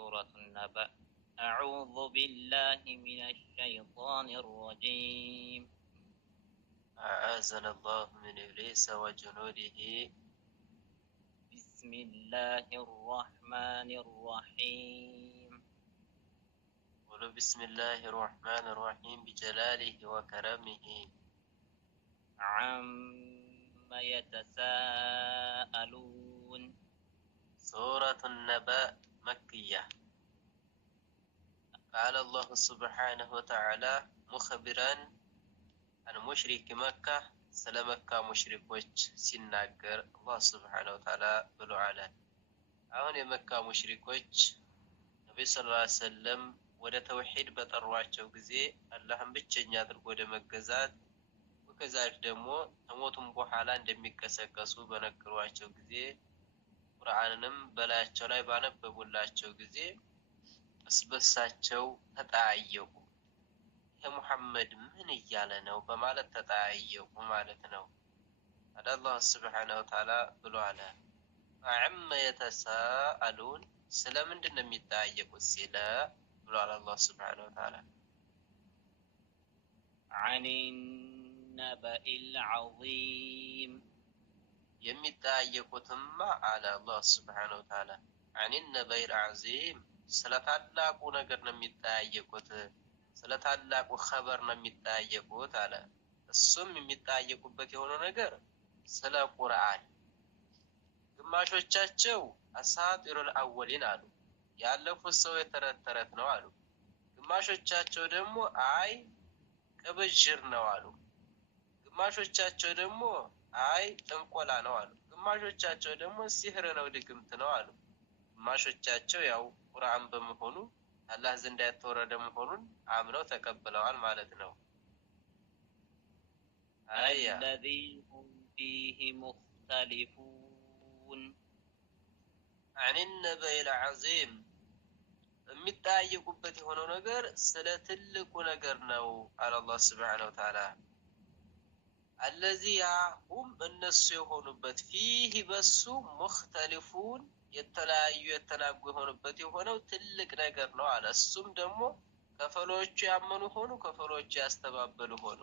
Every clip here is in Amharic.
سورة النبأ. أعوذ بالله من الشيطان الرجيم. أعاذنا الله من إبليس وجنوده. بسم الله الرحمن الرحيم. قولوا بسم الله الرحمن الرحيم بجلاله وكرمه. عما يتساءلون. سورة النبأ مكية. قال الله سبحانه وتعالى مخبرا عن مشرك مكة سلام مكة مشركوች ሲናገር الله سبحانه وتعالى ብሎ አለ። አሁን የመካ ሙሽሪኮች ነብዩ ሰለላሁ ዐለይሂ ወሰለም ወደ ተውሂድ በጠሯቸው ጊዜ አላህን ብቸኛ አድርጎ ወደ መገዛት ወከዛልክ ደግሞ ከሞቱም በኋላ እንደሚቀሰቀሱ በነገሯቸው ጊዜ ቁርአንንም በላያቸው ላይ ባነበቡላቸው ጊዜ እስበሳቸው ተጣየቁ። የሙሐመድ ምን እያለ ነው በማለት ተጣየቁ ማለት ነው። አላህ Subhanahu Wa Ta'ala ብሎ አለ አዕመ የተሳአሉን ስለምንድን ነው የሚጣየቁት ሲለ ብሎ አላህ Subhanahu Wa Ta'ala عن النبأ العظيم የሚጣየቁትማ አለ አላህ Subhanahu Wa Ta'ala عن النبأ العظيم ስለታላቁ ነገር ነው የሚጣየቁት ስለታላቁ ኸበር ነው የሚጣየቁት አለ። እሱም የሚጣየቁበት የሆነ ነገር ስለ ቁርአን ግማሾቻቸው አሳጢሩል አወሊን አሉ ያለፉት ሰው የተረተረት ነው አሉ። ግማሾቻቸው ደግሞ አይ ቅብጅር ነው አሉ። ግማሾቻቸው ደግሞ አይ ጥንቆላ ነው አሉ። ግማሾቻቸው ደግሞ ሲህር ነው ድግምት ነው አሉ። ግማሾቻቸው ያው ቁርአን በመሆኑ አላህ ዘንድ የተወረደ መሆኑን አምነው ተቀብለዋል ማለት ነው። አያ الذي هم فيه مختلفون عن النبأ العظيم የሚጣየቁበት የሆነው ነገር ስለ ትልቁ ነገር ነው አለ አላህ Subhanahu Wa Ta'ala الذي هم الناس የሆኑበት فيه በሱ مختلفون የተለያዩ የተናጉ የሆኑበት የሆነው ትልቅ ነገር ነው አለ። እሱም ደግሞ ከፈሎቹ ያመኑ ሆኑ ከፈሎቹ ያስተባበሉ ሆኑ።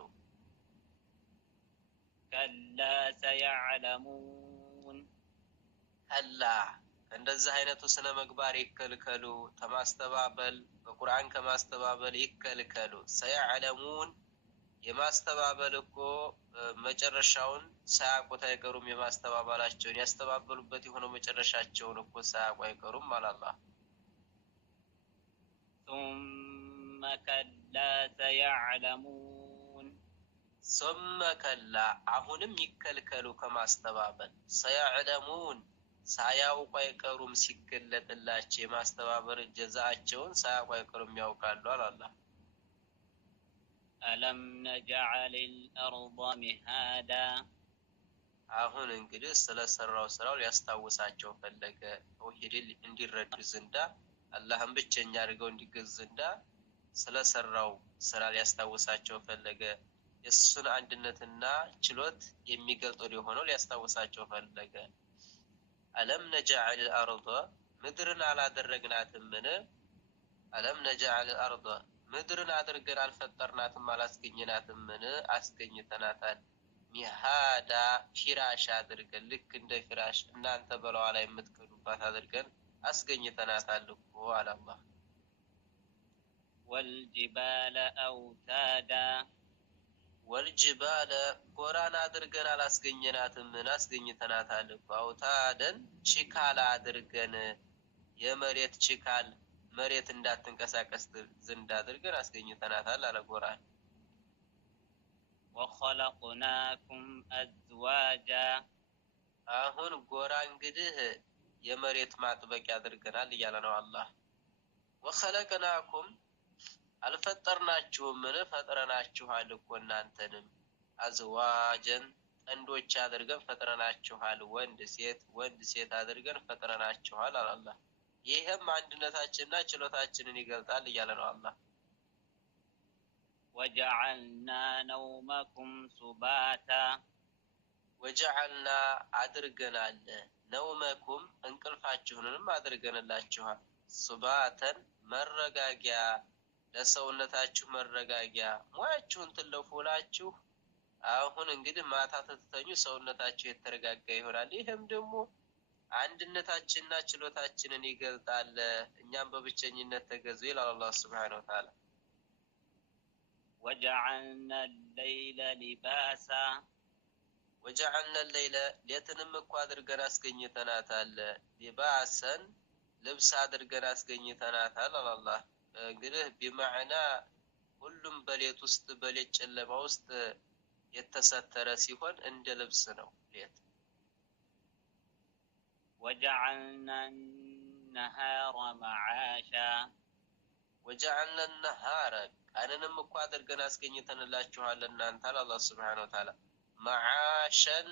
كلا سيعلمون ከላ እንደዚህ አይነቱ ስነ ምግባር ይከልከሉ ተማስተባበል በቁርአን ከማስተባበል ይከልከሉ። ሰያዕለሙን የማስተባበል እኮ መጨረሻውን ሳያውቁት አይቀሩም። የማስተባበላቸውን ያስተባበሉበት የሆነው መጨረሻቸውን እኮ ሳያውቁ አይቀሩም አላህ። ثم كلا سيعلمون ثم كلا አሁንም ይከልከሉ ከማስተባበል ሰያዕለሙን ሳያውቁ አይቀሩም ሲገለጥላቸው የማስተባበር ጀዛቸውን ሳያውቁ አይቀሩም ያውቃሉ አላህ። ألم نجعل الأرض مهادا አሁን እንግዲህ ስለሰራው ስራው ሊያስታውሳቸው ፈለገ። ተውሂድን እንዲረዱ ዘንዳ አላህን ብቸኛ አድርገው እንዲገዙ ዘንዳ ስለሰራው ስራ ሊያስታውሳቸው ፈለገ። የሱን አንድነትና ችሎት የሚገልጡ ሊሆነው ሊያስታውሳቸው ፈለገ። ألم نجعل الأرض ምድርን አላደረግናትምን? ألم نجعل الأرض ምድርን አድርገን አልፈጠርናትም አላስገኘናትምን? አስገኝተናታል። ሚሃዳ ፊራሽ አድርገን ልክ እንደ ፊራሽ እናንተ በለዋ ላይ የምትቀዱባት አድርገን አስገኝተናታል እኮ አለ አላህ። والجبال أوتادا ወልጅባለ ጎራን አድርገን አላስገኘናትምን? አስገኝተናታል እኮ። አውታደን ችካል አድርገን የመሬት ችካል መሬት እንዳትንቀሳቀስ ዘንድ አድርገን አስገኝተናታል አለ ጎራን። وخلقناكم أزواجا አሁን ጎራ እንግዲህ የመሬት ማጥበቂያ አድርገናል እያለ ነው አላህ። ወخلقناكم አልፈጠርናችሁምን? ፈጥረናችኋል እኮ እናንተንም አዝዋጀን ጥንዶች አድርገን ፈጥረናችኋል። ወንድ ሴት አድርገን ፈጥረናችኋል አለ አላህ። ይሄም አንድነታችንና ችሎታችንን ይገልጣል እያለ ነው አላህ። وجعلنا نومكم سباتا وجعلنا አድርገናል ነውመኩም እንቅልፋችሁንም አድርገንላችኋል ሱባተን መረጋጊያ ለሰውነታችሁ መረጋጊያ ሙያችሁን ትለፉላችሁ። አሁን እንግዲህ ማታ ተተኙ ሰውነታችሁ የተረጋጋ ይሆናል። ይሄም ደግሞ አንድነታችንና ችሎታችንን ይገልጣል። እኛም በብቸኝነት ተገዙ ይላል አላህ Subhanahu Wa Ta'ala። وجعلنا الليل لباسا وجعلنا الليل ሌትንም እኮ አድርገን አስገኝተናታል። ሊባሰን ልብስ አድርገን አስገኝተናታል አላህ። እንግዲህ በማዕና ሁሉም በሌት ውስጥ በሌት ጨለማ ውስጥ የተሰተረ ሲሆን እንደ ልብስ ነው ሌት። وجعلنا النهار معاشا وجعلنا النهار ቀንንም እኮ አድርገን አስገኝተንላችኋል እናንተ አላህ Subhanahu Wa Ta'ala معاشን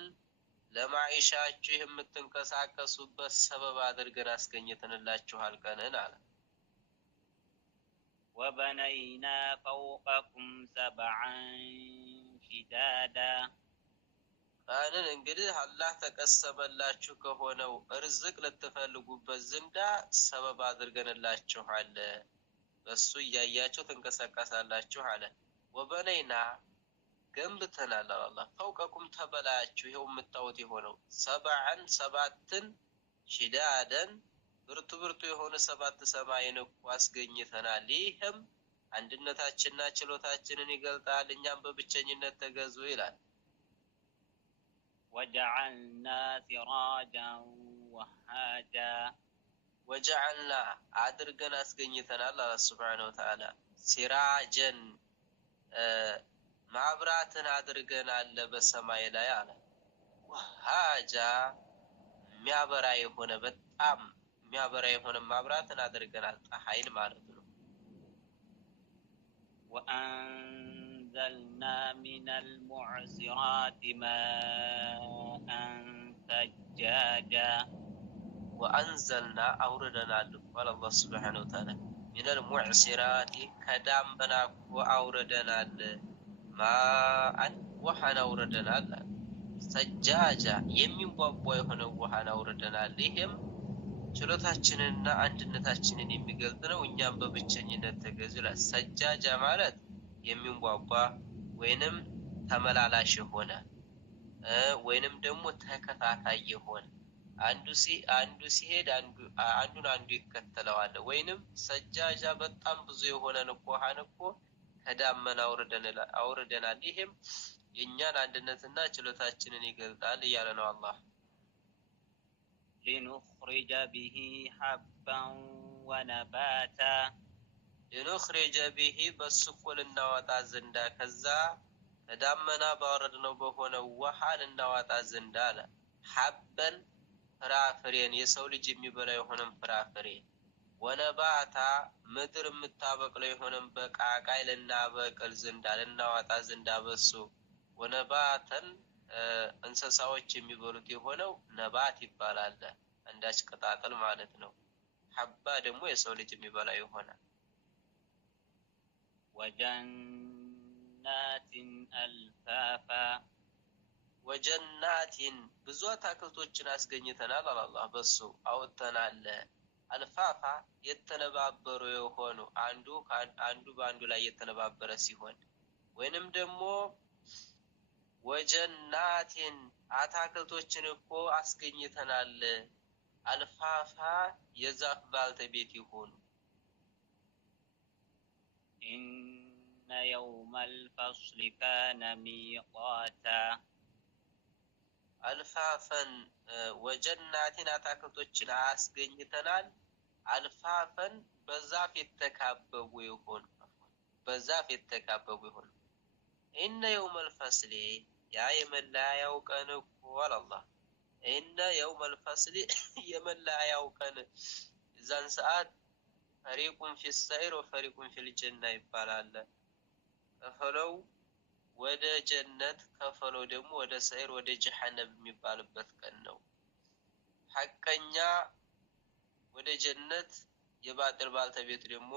ለማይሻችሁ የምትንቀሳቀሱበት ሰበብ አድርገን አስገኝተንላችኋል ቀንን አለ። وبنينا فوقكم سبعا شدادا ቀንን እንግዲህ አላህ ተቀሰበላችሁ ከሆነው እርዝቅ ልትፈልጉበት ዘንዳ ሰበብ አድርገንላችኋል። በሱ ያያችሁ ተንቀሳቀሳላችሁ አለ። ወበነይና ገንብተናል አላህ ፈውቀኩም ተበላችሁ ይሄው የምታውት የሆነው ሰባን ሰባትን ሽዳደን ብርቱ የሆነ ሰባት ሰማይን እኮ አስገኝተናል። ይሄም አንድነታችንና ችሎታችንን ይገልጣል። እኛም በብቸኝነት ተገዙ ይላል። وجعلنا سراجا وهاجا وجعلنا አድርገን አስገኝተናል አላህ Subhanahu Wa Ta'ala ሲራጀን ማብራትን አድርገናል በሰማይ ላይ አለ። ወሃጃ የሚያበራ የሆነ በጣም የሚያበራ የሆነ ማብራትን አድርገናል ፀሐይን ማለት ነው። وأنزلنا من المعصرات ماء ثجاجا وأنزلنا أوردنا قال الله سبحانه وتعالى من المعصرات كدامنا وأوردنا ماء وحنا أوردنا ثجاجا የሚንቧቧ የሆነ ውሃን አውርደናል። ይሄም ችሎታችንንና አንድነታችንን የሚገልጥ ነው። እኛም በብቸኝነት ተገዙ ይላል። ሰጃጃ ማለት የሚንቧቧ ወይንም ተመላላሽ የሆነ ወይንም ደግሞ ተከታታይ የሆነ አንዱ ሲሄድ አንዱ ይከተለዋል። ወይንም ሰጃጃ በጣም ብዙ የሆነ ውሃን እኮ ከዳመና አውርደናል። ይሄም የኛን አንድነትና ችሎታችንን ይገልጣል እያለ ነው አላህ። لنخرج به حبا ونباتا لنخرج به በስኩል እናወጣ ዘንዳ ከዛ ከዳመና ባወረድነው በሆነ ውሃ እናወጣ ዘንዳ አለ። ሐበን ፍራፍሬን የሰው ልጅ የሚበላ የሆነን ፍራፍሬ ወነባታ ምድር የምታበቅለው የሆነን በቃቃይ ልናበቅል ዘንዳ ልናወጣ ዘንዳ በሱ ወነባተን እንስሳዎች የሚበሉት የሆነው ነባት ይባላል። አንዳች ቅጣጥል ማለት ነው። ሐባ ደግሞ የሰው ልጅ የሚበላ ይሆናል። وجنات ألفافا ወጀናቲን ብዙ አትክልቶችን አስገኝተናል አላህ በሱ አውጥተናል። አልፋፋ የተነባበሩ የሆኑ አንዱ በአንዱ ላይ የተነባበረ ሲሆን ወይንም ደግሞ ወጀናቲን አትክልቶችን እኮ አስገኝተናል። አልፋፋ የዛፍ ባልተቤት ይሆኑ إن يوم الفصل كان ميقاتا አልፋፈን ወጀናቲን አትክልቶችን አስገኝተናል። አልፋፈን በዛፍ የተካበቡ ይሆኑ ኢነ የውመል ፈስሊ ያ የመለያያው ቀን እኮ አላህ ኢነ የውመል ፈስሊ የመለያያው ቀን እዛን ሰዓት ፈሪቁን ፊሰይር ወፈሪቁን ፊልጀና ይባላል። ከፈለው ወደ ጀነት ከፈለው ደግሞ ወደ ሰይር ወደ ጀሃነም የሚባልበት ቀን ነው። ሐቀኛ ወደ ጀነት የባጥል ባልተቤት ደግሞ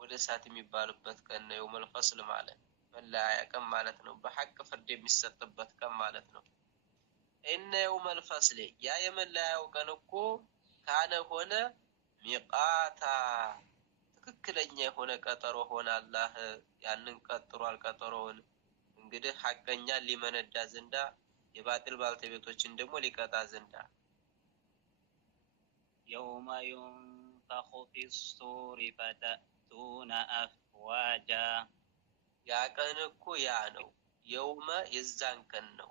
ወደ እሳት የሚባልበት ቀን ነው። የውመል ፈስል ማለት መለያያ ቀን ማለት ነው። በሐቅ ፍርድ የሚሰጥበት ቀን ማለት ነው። ኢነ የውመል ፈስል ያ የመለያያው ቀን እኮ ካነ ሆነ ሚቃታ ትክክለኛ የሆነ ቀጠሮ ሆነ አላህ ያንን ቀጥሯል። ቀጠሮውን እንግዲህ ሐቀኛ ሊመነዳ ዘንዳ የባጢል ባልተቤቶችን ደግሞ ሊቀጣ ዘንዳ يوم ينفخ في الصور فتأتون أفواجا ያ ቀን እኮ ያ ነው። የውመ የዛን ቀን ነው።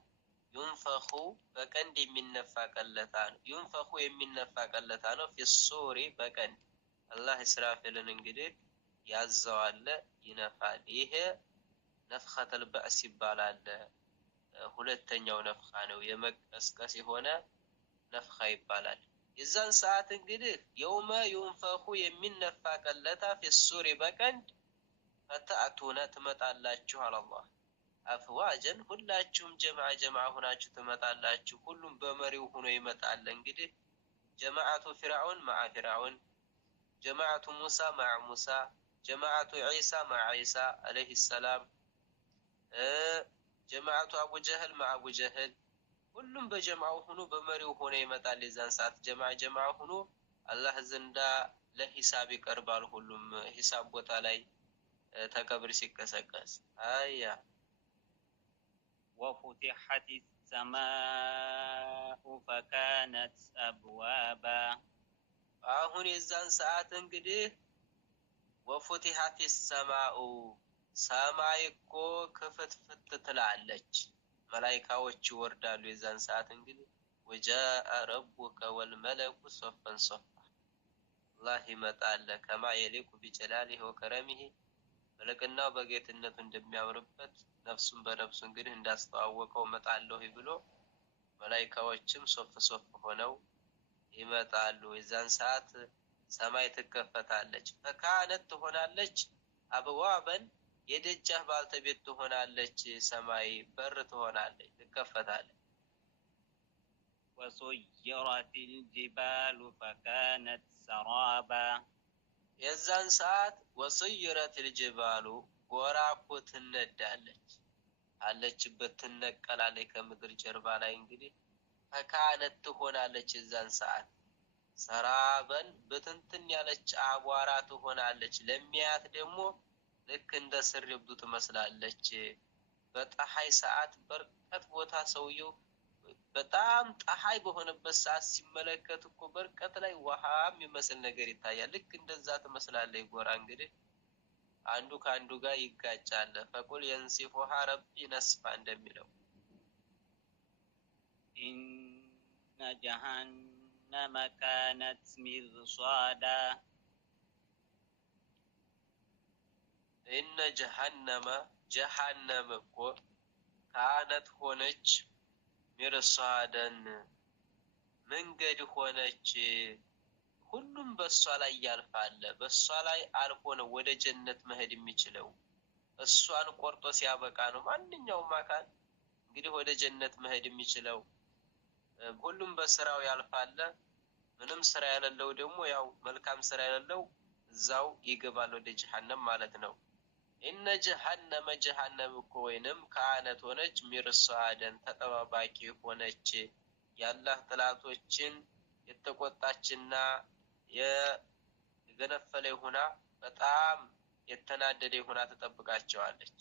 ዩንፈኹ በቀንድ የሚነፋ ቀለታ ነው። ዩንፈኹ የሚነፋ ቀለታ ነው። ፊሱሪ በቀንድ አላህ እስራፊልን እንግዲህ ያዘዋል፣ ይነፋል። ይሄ ነፍኸተል በእስ ይባላል። ሁለተኛው ነፍኻ ነው። የመቀስቀስ የሆነ ነፍኻ ይባላል። የዛን ሰዓት እንግዲህ የውመ ዩንፈኹ የሚነፋ ቀለታ ፊሱሪ በቀንድ ፈተአቱነ ትመጣላችሁ አላህ አፍዋጀን ሁላችሁም ጀማዓ ሆናችሁ ትመጣላችሁ። ሁሉም በመሪው ሆኖ ይመጣል። እንግዲህ ጀማዓቱ ፊርዓውን መዓ ፊርዓውን፣ ጀማዓቱ ሙሳ መዓ ሙሳ፣ ጀማዓቱ ዒሳ መዓ ዒሳ አለይሂ ሰላም፣ ጀማዓቱ አቡ ጀህል መዓ አቡ ጀህል፣ ሁሉም በጀማዓው ሆኖ በመሪው ሆኖ ይመጣል። የዛን ሰዓት ጀማዓ ሆኖ አላህ ዘንዳ ለሂሳብ ይቀርባል። ሁሉም ሂሳብ ቦታ ላይ ተቀብር ሲቀሰቀስ አያ وفتحت السماء فكانت أبوابا አሁን የዛን ሰዓት እንግዲህ ወፉቲሐት السماء ሰማይ እኮ ክፍትፍት ትላለች፣ መላእክቶች ይወርዳሉ። የዛን ሰዓት እንግዲህ ወጃአ ረቡከ ወልመለኩ ሶፈን ሶፋ አላህ ይመጣል ከማ የሊቁ ቢጀላሊሂ ወከረሚሂ በልቅናው በጌትነቱ እንደሚያምርበት ነፍሱን በነፍሱ እንግዲህ እንዳስተዋወቀው መጣለሁ ብሎ መላእክቶችም ሶፍ ሆነው ይመጣሉ። የዛን ሰዓት ሰማይ ትከፈታለች። ፈካነት ትሆናለች አብዋበን የደጃፍ ባልተቤት ትሆናለች። ሰማይ በር ትሆናለች፣ ትከፈታለች። وسيرت الجبال فكانت سرابا የዛን ሰዓት ወሰይረት الجبال ጎራኮ ትነዳለች፣ አለችበት ትነቀላለች ከምድር ጀርባ ላይ እንግዲህ ፈካነት ትሆናለች። የዛን ሰዓት ሰራበን በትንትን ያለች አቧራ ትሆናለች። ለሚያት ደግሞ ልክ እንደ ስርብቱ ትመስላለች። በፀሐይ ሰዓት በርቀት ቦታ ሰውየው በጣም ፀሐይ በሆነበት ሰዓት ሲመለከት እኮ በርቀት ላይ ውሃ የሚመስል ነገር ይታያል። ልክ እንደዛ ትመስላለች ጎራ እንግዲህ አንዱ ከአንዱ ጋር ይጋጫል። ፈቁል የንሲፉሃ ረቢ ነስፋ እንደሚለው إن جهنم كانت مرصادا ኢነ ጀሃነም እኮ ካነት ሆነች ሚርሳደን መንገድ ሆነች። ሁሉም በሷ ላይ ያልፋል። በሷ ላይ አልፎ ነው ወደ ጀነት መሄድ የሚችለው። እሷን ቆርጦ ሲያበቃ ነው ማንኛውም አካል እንግዲህ ወደ ጀነት መሄድ የሚችለው። ሁሉም በስራው ያልፋል። ምንም ስራ ያለለው ደግሞ ያው መልካም ስራ ያለለው እዛው ይገባል ወደ ጀሃነም ማለት ነው። ኢነ ጀሃነም እኮ ወይንም ካነት ሆነች ሚርሳደን ተጠባባቂ ሆነች። የአላህ ጥላቶችን የተቆጣችና የገነፈለ ሆና በጣም የተናደደ ሆና ተጠብቃቸዋለች።